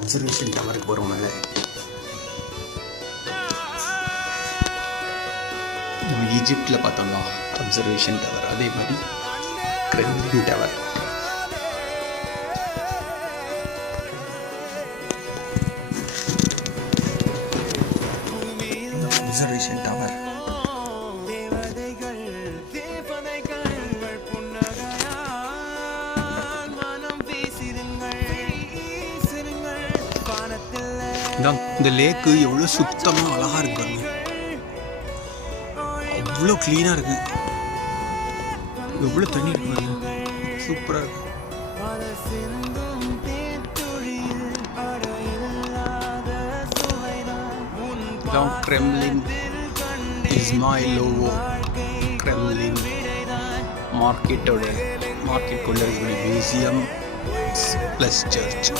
Observation டவருக்கு போகிறோம். மேலே நம்ம ஈஜிப்டில் பார்த்தோம்னா அப்சர்வேஷன் டவர், அதே மாதிரி கிரெம்ளின் டவர். அப்சர்வேஷன் டவர் இந்த லேக்கு எவ்வளோ சுத்தமாக அழகாக இருக்கு பாருங்க. அவ்வளோ க்ளீனாக இருக்கு. எவ்வளோ தண்ணி இருக்கு பாருங்க. சூப்பராக இருக்கு. கிரெம்ளின் இஸ்மாயிலோவோ கிரெம்ளின் மார்க்கெட்டோட மார்க்கெட்டுக்குள்ள இருக்கிற மியூசியம் ப்ளஸ் சர்ச்.